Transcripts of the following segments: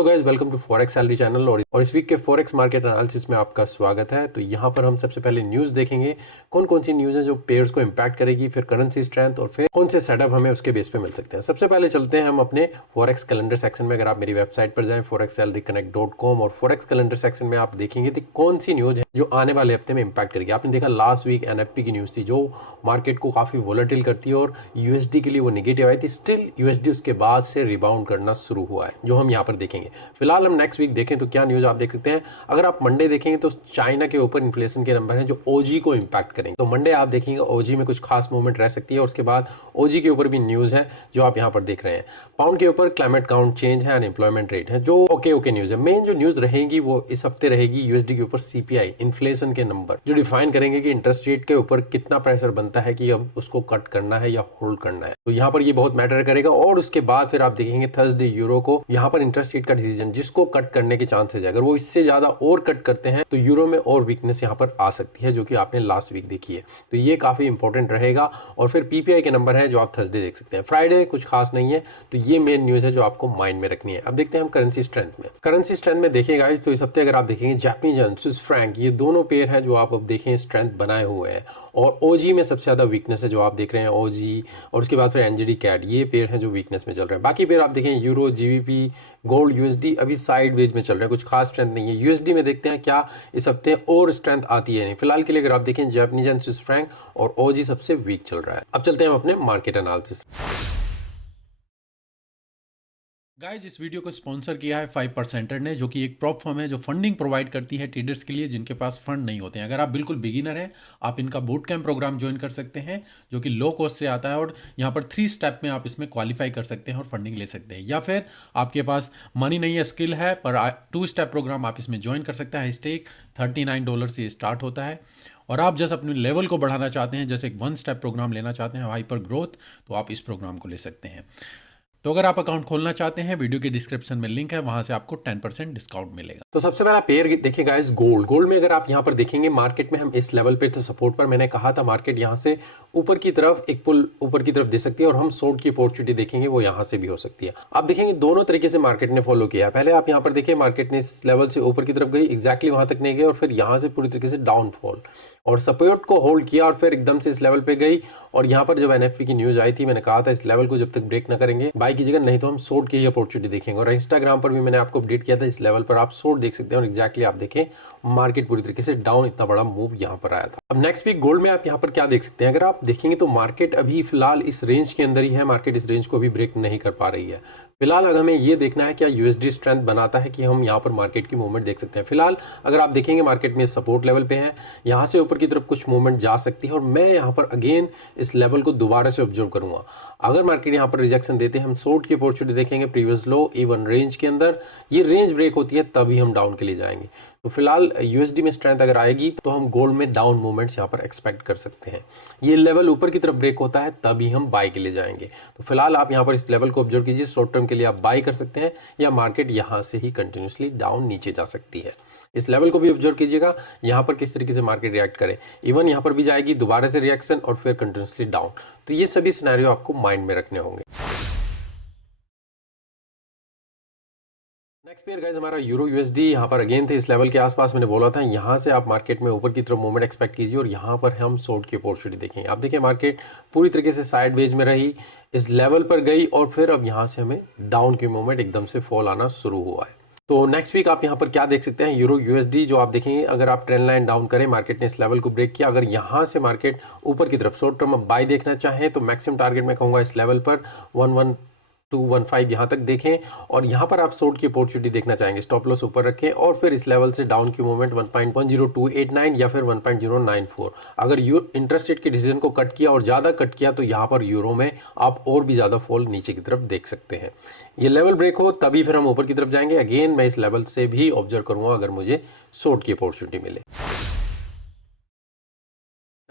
Hello guys, welcome to forex salary channel. और इस week के फॉरेक्स मार्केट एनालिसिस में आपका स्वागत है। तो यहाँ पर हम सबसे पहले न्यूज़ देखेंगे, कौन कौन सी न्यूज़ है जो पेयर्स को इम्पैक्ट करेगी, फिर करेंसी स्ट्रेंथ और फिर कौन से सेटअप हमें उसके बेस पे मिल सकते हैं। सबसे पहले चलते हैं हम अपने फॉरेक्स कैलेंडर सेक्शन में। अगर आप मेरी वेबसाइट पर जाएं forexsalaryconnect.com और फॉरेक्स कैलेंडर सेक्शन में आप देखेंगे तो कौन सी न्यूज़ है जो आने वाले हफ्ते में इम्पैक्ट करेगी। आपने देखा लास्ट वीक एनएफपी की न्यूज़ थी जो मार्केट को काफ़ी वोलेटिल करती है और यूएसडी के लिए वो नेगेटिव आई थी। स्टिल यूएसडी उसके बाद से रिबाउंड करना शुरू हुआ है, जो हम यहाँ पर देखेंगे। फिलहाल हम नेक्स्ट वीक देखें तो क्या न्यूज़ आप देख सकते हैं। अगर आप मंडे देखेंगे तो चाइना के ऊपर इन्फ्लेशन के नंबर हैं जो ओजी को इम्पैक्ट करेंगे। तो मंडे आप देखेंगे ओजी में कुछ खास मूवमेंट रह सकती है और उसके बाद ओजी के ऊपर भी न्यूज़ है जो आप यहाँ पर देख रहे हैं। पाउंड के ऊपर क्लाइमेट काउंट चेंज है, अनएम्प्लॉयमेंट रेट है, जो ओके न्यूज़ है। मेन जो न्यूज़ रहेगी वो इस हफ्ते रहेगी यूएसडी के ऊपर सीपीआई इन्फ्लेशन के नंबर, जो डिफाइन करेंगे कि इंटरेस्ट रेट के ऊपर कितना प्रेशर बनता है कि अब उसको कट करना है या होल्ड करना है। तो यहाँ पर ये बहुत मैटर करेगा। और उसके बाद फिर आप देखेंगे थर्सडे यूरो को, यहाँ पर इंटरेस्ट रेट का डिसीजन जिसको कट करने के चांसेस है। अगर वो इससे ज्यादा और कट करते हैं तो यूरो में और वीकनेस यहाँ पर आ सकती है, जो कि आपने लास्ट वीक देखी है। तो ये काफी इंपॉर्टेंट रहेगा। और फिर पीपीआई के नंबर है जो आप थर्सडे देख सकते हैं। फ्राइडे कुछ खास नहीं है, तो ये मेन न्यूज है जो आपको माइंड में रखनी है। अब देखते हैं हम करेंसी स्ट्रेंथ में। करेंसी स्ट्रेंथ में देखिएगा तो इस हफ्ते अगर आप देखेंगे जापानीज येन, स्विस फ्रैंक, ये दोनों पेयर हैं जो आप अब देखें स्ट्रेंथ बनाए हुए हैं। और ओजी में सबसे ज्यादा वीकनेस है जो आप देख रहे हैं, ओजी और उसके बाद फिर एनजीडी कैड, ये पेयर है जो वीकनेस में चल रहे हैं। बाकी पेयर आप देखें यूरो, जीबीपी, गोल्ड, यूएसडी अभी साइड वेज में चल रहे हैं, कुछ खास स्ट्रेंथ नहीं है। यूएसडी में देखते हैं क्या इस हफ्ते और स्ट्रेंथ आती है नहीं। फिलहाल के लिए अगर आप देखें जापानीज एंड स्विस फ्रैंक और ओजी सबसे वीक चल रहा है। अब चलते हैं हम अपने मार्केट एनालिसिस। गाइज इस वीडियो को स्पॉन्सर किया है 5% ने, जो कि एक प्रॉप फर्म है जो फंडिंग प्रोवाइड करती है ट्रेडर्स के लिए जिनके पास फंड नहीं होते हैं। अगर आप बिल्कुल बिगिनर हैं, आप इनका बूट कैंप प्रोग्राम ज्वाइन कर सकते हैं जो कि लो कॉस्ट से आता है और यहाँ पर 3 स्टेप में आप इसमें क्वालिफाई कर सकते हैं और फंडिंग ले सकते हैं। या फिर आपके पास मनी नहीं है, स्किल है, पर 2 स्टेप प्रोग्राम आप इसमें ज्वाइन कर सकते हैं। स्टेक $39 से स्टार्ट होता है और आप जैसे अपने लेवल को बढ़ाना चाहते हैं, जैसे एक 1 स्टेप प्रोग्राम लेना चाहते हैं हाइपर ग्रोथ, तो आप इस प्रोग्राम को ले सकते हैं। तो अगर आप अकाउंट खोलना चाहते हैं, वीडियो के डिस्क्रिप्शन में लिंक है, वहां से आपको 10% डिस्काउंट मिलेगा। तो सबसे पहला पेयर देखिए गाइस, गोल्ड में अगर आप यहाँ पर देखेंगे मार्केट में हम इस लेवल पे थे सपोर्ट पर। मैंने कहा था मार्केट यहाँ से ऊपर की तरफ एक पुल ऊपर की तरफ दे सकती है और हम शॉर्ट की अपॉर्चुनिटी देखेंगे वो यहाँ से भी हो सकती है। आप देखेंगे दोनों तरीके से मार्केट ने फॉलो किया है। पहले आप यहाँ पर देखिए मार्केट ने इस लेवल से ऊपर की तरफ गई, एग्जैक्टली वहां तक नहीं गई और फिर यहाँ से पूरी तरीके से डाउनफॉल और सपोर्ट को होल्ड किया और फिर एकदम से इस लेवल पे गई। और यहाँ पर जब एनएफपी की न्यूज आई थी मैंने कहा था इस लेवल को जब तक ब्रेक ना करेंगे बाय कीजिएगा, नहीं तो हम शॉर्ट की ही अपॉर्चुनिटी देखेंगे। और इंस्टाग्राम पर भी मैंने आपको अपडेट किया था इस लेवल पर आप शॉर्ट देख सकते हैं। और एग्जैक्टली आप देखें मार्केट पूरी तरीके से डाउन, इतना बड़ा मूव यहाँ पर आया था। अब नेक्स्ट वीक गोल्ड में आप यहाँ पर क्या देख सकते हैं, अगर आप देखेंगे तो मार्केट अभी फिलहाल इस रेंज के अंदर ही है। मार्केट इस रेंज को अभी ब्रेक नहीं कर पा रही है। फिलहाल अगर हमें ये देखना है क्या यूएसडी स्ट्रेंथ बनाता है कि हम यहाँ पर मार्केट की मूवमेंट देख सकते हैं। फिलहाल अगर आप देखेंगे मार्केट में सपोर्ट लेवल पे है, यहाँ से ऊपर की तरफ कुछ मूवमेंट जा सकती है और मैं यहाँ पर अगेन इस लेवल को दोबारा से ऑब्जर्व करूंगा। अगर मार्केट यहाँ पर रिजेक्शन देते हैं हम शॉर्ट की अपॉर्चुनिटी देखेंगे प्रीवियस लो इवन रेंज के अंदर। ये रेंज ब्रेक होती है तभी हम डाउन के लिए जाएंगे। तो फिलहाल यूएसडी में स्ट्रेंथ अगर आएगी तो हम गोल्ड में डाउन मूवमेंट्स यहाँ पर एक्सपेक्ट कर सकते हैं। ये लेवल ऊपर की तरफ ब्रेक होता है तभी हम बाय के लिए जाएंगे। तो फिलहाल आप यहाँ पर इस लेवल को ऑब्जर्व कीजिए। शॉर्ट टर्म के लिए आप बाय कर सकते हैं या मार्केट यहाँ से ही कंटिन्यूसली डाउन नीचे जा सकती है। इस लेवल को भी ऑब्जर्व कीजिएगा यहाँ पर किस तरीके से मार्केट रिएक्ट करे। इवन यहाँ पर भी जाएगी दोबारा से रिएक्शन और फिर कंटिन्यूसली डाउन। तो ये सभी सिनेरियो आपको माइंड में रखने होंगे। नेक्स्ट पेयर गाइस हमारा यूरो यूएसडी, यहाँ पर अगेन थे इस लेवल के आसपास। मैंने बोला था यहाँ से आप मार्केट में ऊपर की तरफ मूवमेंट एक्सपेक्ट कीजिए और यहाँ पर हम शॉर्ट की अपॉर्चुनिटी देखेंगे। आप देखिए मार्केट पूरी तरीके से साइड वेज में रही, इस लेवल पर गई और फिर अब यहाँ से हमें डाउन की मूवमेंट एकदम से फॉल आना शुरू हुआ है। तो नेक्स्ट वीक आप यहाँ पर क्या देख सकते हैं, यूरो यूएसडी जो आप देखेंगे अगर आप ट्रेंड लाइन डाउन करें, मार्केट ने इस लेवल को ब्रेक किया, अगर यहाँ से मार्केट ऊपर की तरफ शॉर्ट टर्म बाय देखना चाहें तो मैक्सिमम टारगेट मैं कहूँगा इस लेवल पर 11215 यहाँ तक देखें। और यहाँ पर आप शॉर्ट की अपॉर्चुनिटी देखना चाहेंगे, स्टॉप लॉस ऊपर रखें और फिर इस लेवल से डाउन की मूवमेंट 1.10289 या फिर 1.094। अगर इंटरेस्ट रेट के डिसीजन को कट किया और ज़्यादा कट किया तो यहाँ पर यूरो में आप और भी ज़्यादा फॉल नीचे की तरफ देख सकते हैं। ये लेवल ब्रेक हो तभी फिर हम ऊपर की तरफ जाएंगे। अगेन मैं इस लेवल से भी ऑब्जर्व करूंगा अगर मुझे शॉर्ट की अपॉर्चुनिटी मिले।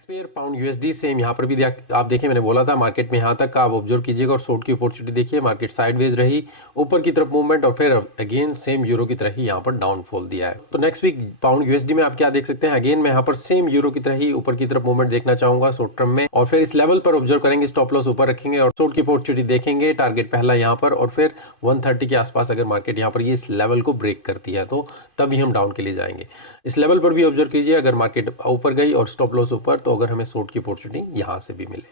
Next pair pound USD same यहाँ पर भी आप देखें, मैंने बोला था मार्केट में यहाँ तक का आप ऑब्जर्व कीजिएगा और शॉर्ट की अपॉर्चुनिटी देखिए। मार्केट साइडवेज रही, ऊपर की तरफ मूवमेंट और फिर अगेन सेम यूरो की तरह ही यहाँ पर डाउनफॉल दिया है। तो नेक्स्ट वीक पाउंड यूएसडी में आप क्या देख सकते हैं, अगेन मैं यहाँ पर सेम यूरो की तरह ही ऊपर की तरफ मूवमेंट देखना चाहूंगा शॉर्ट टर्म में, और फिर इस लेवल पर ऑब्जर्व करेंगे, स्टॉप लॉस ऊपर रखेंगे और शॉर्ट की अपॉर्चुनिटी देखेंगे। टारगेट पहला यहाँ पर और फिर 130 के आसपास अगर मार्केट यहाँ पर ये इस लेवल को ब्रेक करती है तो तभी हम डाउन के लिए जाएंगे। इस लेवल पर भी ऑब्जर्व कीजिए, अगर मार्केट ऊपर गई और स्टॉप लॉस ऊपर तो अगर हमें शॉर्ट की अपॉर्चुनिटी यहां से भी मिले।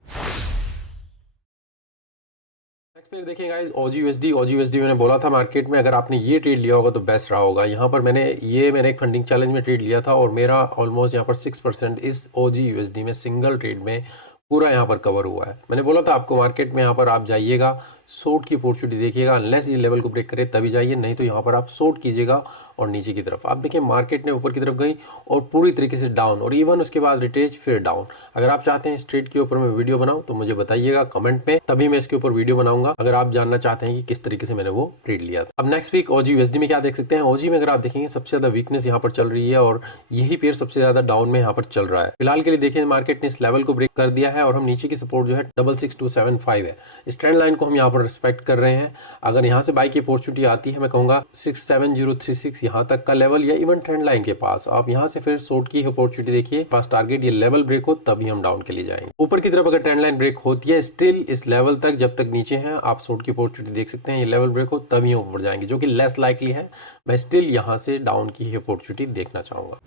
नेक्स्ट फिर देखिए गाइस ऑजी यूएसडी मैंने बोला था मार्केट में अगर आपने ये ट्रेड लिया होगा तो बेस्ट रहा होगा। यहाँ पर मैंने एक फंडिंग चैलेंज में ट्रेड लिया था और मेरा ऑलमोस्ट यहाँ पर 6% इस ऑजी यूएसडी में सिंगल ट्रेड में पूरा यहाँ पर कवर हुआ है। मैंने बोला था आपको मार्केट में यहाँ पर आप जाइएगा, शॉर्ट की अपॉर्चुनिटी देखिएगा, अनलेस ये लेवल को ब्रेक करे तभी जाइए, नहीं तो यहाँ पर आप शॉर्ट कीजिएगा और नीचे की तरफ। आप देखिए मार्केट ने ऊपर की तरफ गई और पूरी तरीके से डाउन और इवन उसके बाद रिटेज फिर डाउन। अगर आप चाहते हैं इस ट्रेड के ऊपर मैं वीडियो बनाऊं तो मुझे बताइएगा कमेंट में, तभी मैं इसके ऊपर वीडियो बनाऊंगा अगर आप जानना चाहते हैं कि किस तरीके से मैंने वो ट्रेड लिया था। अब नेक्स्ट वीक ओजी यूएसडी में क्या देख सकते हैं, ओजी में अगर आप देखेंगे सबसे ज्यादा वीकनेस यहाँ पर चल रही है और यही पेयर सबसे ज्यादा डाउन में यहाँ पर चल रहा है। फिलहाल के लिए देखें मार्केट ने इस लेवल को ब्रेक कर दिया है और हम नीचे की सपोर्ट जो है 66275 है। इस ट्रेंड लाइन को हम यहाँ पर रिस्पेक्ट कर रहे हैं। अगर यहाँ से बाई की अपॉर्चुनिटी आती है मैं कहूंगा 67036 यहाँ तक का लेवल या इवन ट्रेंड लाइन के पास, आप यहाँ से फिर शॉर्ट की अपॉर्चुनिटी देखिए, पास टारगेट ये लेवल ब्रेक हो तभी हम डाउन के लिए जाएंगे। ऊपर की तरफ अगर ट्रेंड लाइन ब्रेक होती है स्टिल इस लेवल तक, जब तक नीचे हैं आप शॉर्ट की अपॉर्चुनिटी देख सकते हैं, ये लेवल ब्रेक हो तभी हम ऊपर जाएंगे, जो कि लेस लाइकली है। मैं स्टिल यहाँ से डाउन की अपॉर्चुनिटी देखना चाहूंगा।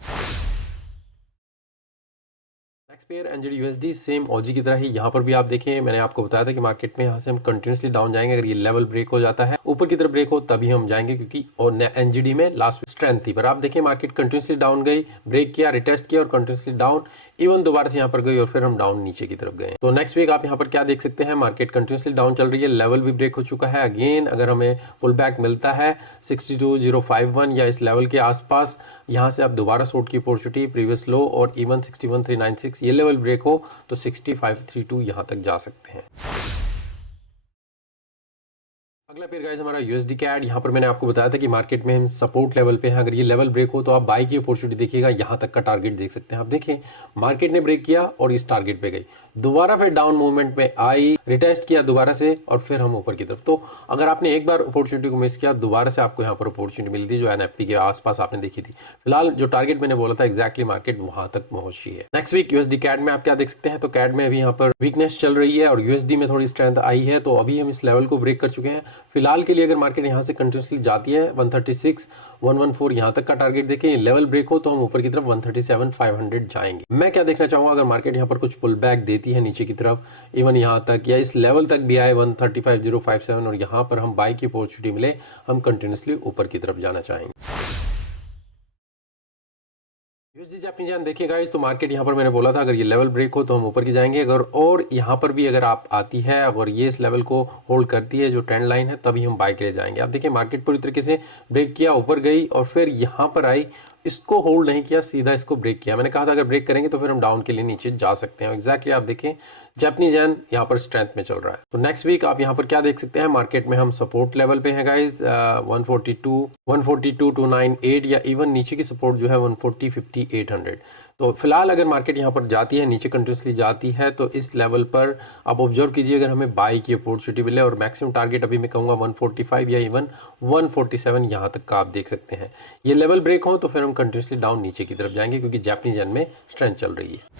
Next pair NZD USD same ओजी की तरह ही, यहाँ पर भी आप देखें मैंने आपको बताया था कि मार्केट में यहाँ से हम कंटिन्यूसली डाउन जाएंगे। अगर ये लेवल ब्रेक हो जाता है, ऊपर की तरफ ब्रेक हो तभी हम जाएंगे, क्योंकि और एनजेडी में लास्ट स्ट्रेंथ थी। पर आप देखें मार्केट कंटिन्यूसली डाउन गई, ब्रेक किया, रिटेस्ट किया और कंटिन्यूसली डाउन, इवन दोबारा से यहाँ पर गई और फिर हम डाउन नीचे की तरफ गए। तो नेक्स्ट वीक आप यहाँ पर क्या देख सकते हैं, मार्केट कंटिन्यूसली डाउन चल रही है, लेवल भी ब्रेक हो चुका है। अगेन अगर हमें पुल बैक मिलता है 62051 या इस लेवल के आसपास, यहाँ से आप दोबारा शॉर्ट की अपॉर्चुनिटी, प्रीवियस लो और इवन 61396 ये लेवल ब्रेक हो तो 6532 यहाँ तक जा सकते हैं। अगला पेयर गाइस हमारा यूएसडी कैड। यहाँ पर मैंने आपको बताया था कि मार्केट में हम सपोर्ट लेवल पे हैं, अगर ये लेवल ब्रेक हो तो आप बाई की अपॉर्चुनिटी देखिएगा, यहाँ तक का टारगेट देख सकते हैं। आप देखें मार्केट ने ब्रेक किया और इस टारगेट पे गई, दोबारा फिर डाउन मूवमेंट में आई, रिटेस्ट किया दोबारा से और फिर हम ऊपर की तरफ। तो अगर आपने एक बार अपॉर्चुनिटी को मिस किया, दोबारा से आपको यहाँ पर अपॉर्चुनिटी मिलती है जो एनएफटी के आसपास आपने देखी थी। फिलहाल जो टारगेट मैंने बोला था एग्जैक्टली मार्केट वहां तक पहुंची है। नेक्स्ट वीक यूएसडी कैड में आप क्या देख सकते हैं, तो कैड में अभी यहाँ पर वीकनेस चल रही है और यूएसडी में थोड़ी स्ट्रेंथ आई है, तो अभी हम इस लेवल को ब्रेक कर चुके हैं। फिलहाल के लिए अगर मार्केट यहाँ से कंटिन्यूसली जाती है 136 114 यहाँ तक का टारगेट देखें, ये लेवल ब्रेक हो तो हम ऊपर की तरफ 137 500 जाएंगे। मैं क्या देखना चाहूंगा, अगर मार्केट यहाँ पर कुछ पुल बैक देती है नीचे की तरफ इवन यहाँ तक या इस लेवल तक भी आए 135057 और यहाँ पर हम बाई की अपॉर्चुनिटी मिले, हम कंटिन्यूसली ऊपर की तरफ जाना चाहेंगे। यूएसडी जापानी जान देखिए गाइस, तो मार्केट यहाँ पर मैंने बोला था अगर ये लेवल ब्रेक हो तो हम ऊपर की जाएंगे, अगर और यहाँ पर भी अगर आप आती है, अगर ये इस लेवल को होल्ड करती है जो ट्रेंड लाइन है, तभी हम बाय के लिए जाएंगे। आप देखिए मार्केट पूरी तरीके से ब्रेक किया, ऊपर गई और फिर यहाँ पर आई, इसको होल्ड नहीं किया, सीधा इसको ब्रेक किया। मैंने कहा था अगर ब्रेक करेंगे तो फिर हम डाउन के लिए नीचे जा सकते हैं। एग्जैक्टली आप देखें जापानीज येन यहाँ पर स्ट्रेंथ में चल रहा है। तो नेक्स्ट वीक आप यहाँ पर क्या देख सकते हैं, मार्केट में हम सपोर्ट लेवल पे हैं गाइस 142 298 या इवन नीचे की सपोर्ट जो है 140 50 800। तो फिलहाल अगर मार्केट यहाँ पर जाती है, नीचे कंटिन्यूसली जाती है, तो इस लेवल पर आप ऑब्जर्व कीजिए अगर हमें बाई की अपॉर्चुनिटी मिले, और मैक्सिमम टारगेट अभी मैं कहूँगा 145 या इवन 147 यहाँ तक का आप देख सकते हैं। ये लेवल ब्रेक हो तो फिर हम कंटिन्यूसली डाउन नीचे की तरफ जाएंगे, क्योंकि जापानीज येन में स्ट्रेंथ चल रही है।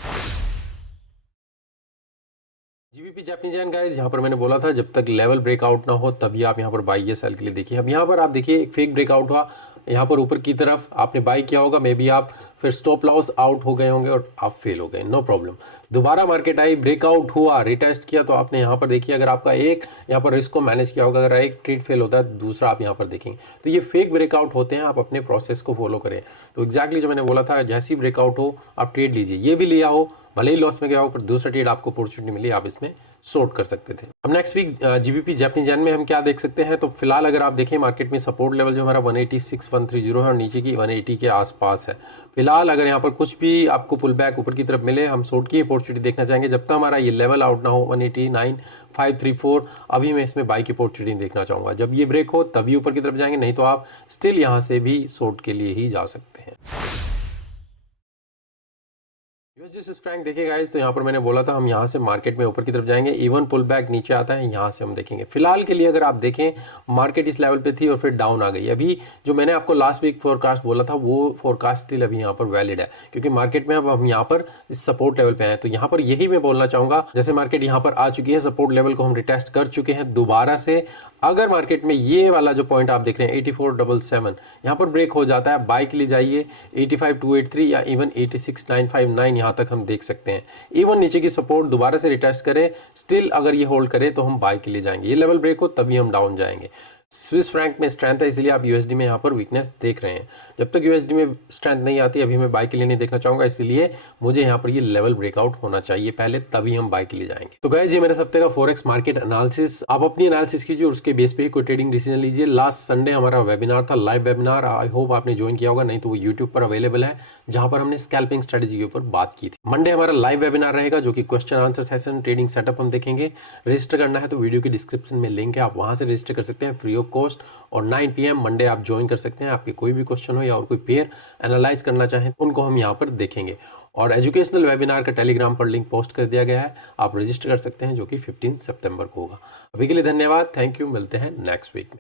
जीबीपी जापानीज येन गाइस, यहाँ पर मैंने बोला था जब तक लेवल ब्रेकआउट ना हो तभी आप यहाँ पर बाई या सेल के लिए देखिए। अब यहाँ पर आप देखिए एक फेक ब्रेकआउट हुआ यहाँ पर ऊपर की तरफ, आपने बाई किया होगा, मे बी आप फिर स्टॉप लॉस आउट हो गए होंगे और आप फेल हो गए, नो प्रॉब्लम। दोबारा मार्केट आई, ब्रेकआउट हुआ, रिटेस्ट किया, तो आपने यहाँ पर देखिए अगर आपका एक यहाँ पर रिस्क को मैनेज किया होगा, अगर एक ट्रेड फेल होता है दूसरा आप यहाँ पर देखेंगे। तो ये फेक ब्रेकआउट होते हैं, आप अपने प्रोसेस को फॉलो करें। तो एग्जैक्टली जो मैंने बोला था, जैसी ब्रेकआउट हो आप ट्रेड लीजिए। ये भी लिया हो, भले ही लॉस में गया हो, पर दूसरा ट्रेड आपको अपॉर्चुनिटी मिली, आप इसमें शॉर्ट कर सकते थे। अब next week GBP Japanese yen में हम क्या देख सकते हैं, तो फिलहाल अगर आप देखें मार्केट में सपोर्ट लेवल जो हमारा 186 130 है और नीचे की 180 के आसपास है। फिलहाल अगर यहाँ पर कुछ भी आपको पुल बैक ऊपर की तरफ मिले, हम शॉर्ट की अपॉर्चुनिटी देखना चाहेंगे। जब तक हमारा ये लेवल आउट ना हो 189 534, अभी मैं इसमें बाई की अपॉर्चुनिटी देखना चाहूंगा। जब ये ब्रेक हो तभी ऊपर की तरफ जाएंगे, नहीं तो आप स्टिल यहाँ से भी शॉर्ट के लिए ही जा सकते हैं। यूएसडी स्विस फ्रैंक देखिए गाइस, तो यहाँ पर मैंने बोला था हम यहाँ से मार्केट में ऊपर की तरफ जाएंगे, इवन पुल बैक नीचे आता है, यहाँ से हम देखेंगे। फिलहाल के लिए अगर आप देखें मार्केट इस लेवल पे थी और फिर डाउन आ गई। अभी जो मैंने आपको लास्ट वीक फोरकास्ट बोला था वो फोरकास्ट स्टिल अभी यहाँ पर वैलिड है, क्योंकि मार्केट में अब हम यहाँ पर इस सपोर्ट लेवल पे आए। तो यहाँ पर यही मैं बोलना चाहूंगा, जैसे मार्केट यहाँ पर आ चुकी है, सपोर्ट लेवल को हम रिटेस्ट कर चुके हैं दोबारा से। अगर मार्केट में ये वाला जो पॉइंट आप देख रहे हैं 8477 यहाँ पर ब्रेक हो जाता है, बाय के लिए जाइए 85283 या इवन 86959 यहाँ तक हम देख सकते हैं। इवन नीचे की सपोर्ट दोबारा से रिटेस्ट करें, स्टिल अगर ये होल्ड करे तो हम बाय के लिए जाएंगे। ये लेवल ब्रेक हो तभी हम डाउन जाएंगे। स्विस फ्रैंक में स्ट्रेंथ है, इसलिए आप यूएसडी में यहाँ पर वीकनेस देख रहे हैं। जब तक यूएसडी में स्ट्रेंथ नहीं आती अभी मैं बाय के लिए नहीं देखना चाहूंगा, इसलिए मुझे यहाँ पर ये लेवल ब्रेकआउट होना चाहिए पहले, तभी हम बाय के लिए जाएंगे। तो गाइस ये मेरे हफ्ते का फॉरेक्स मार्केट एनालिसिस। आप अपनी एनालिसिस कीजिए और उसके बेस पे ही कोई ट्रेडिंग डिसीजन लीजिए। लास्ट संडे हमारा वेबिनार था, लाइव वेबिनार। आई होप आपने ज्वाइन किया होगा, नहीं तो वो यूट्यूब पर अवेलेबल है, जहां पर हमने स्कैल्पिंग स्ट्रेटेजी के ऊपर बात की थी। मंडे हमारा लाइव वेबिनार रहेगा, जो कि question answer session, trading setup हम देखेंगे। रजिस्टर करना है तो वीडियो के डिस्क्रिप्शन में लिंक है, आप वहां से रजिस्टर कर सकते हैं फ्री ऑफ कॉस्ट। और 9 PM मंडे आप ज्वाइन कर सकते हैं। आपके कोई भी क्वेश्चन हो या और कोई पेयर एनालाइज करना चाहें उनको हम यहाँ पर देखेंगे। और एजुकेशनल वेबिनार का टेलीग्राम पर लिंक पोस्ट कर दिया गया है, आप रजिस्टर कर सकते हैं, जो कि 15 सितंबर को होगा। अभी के लिए धन्यवाद, थैंक यू, मिलते हैं नेक्स्ट वीक में।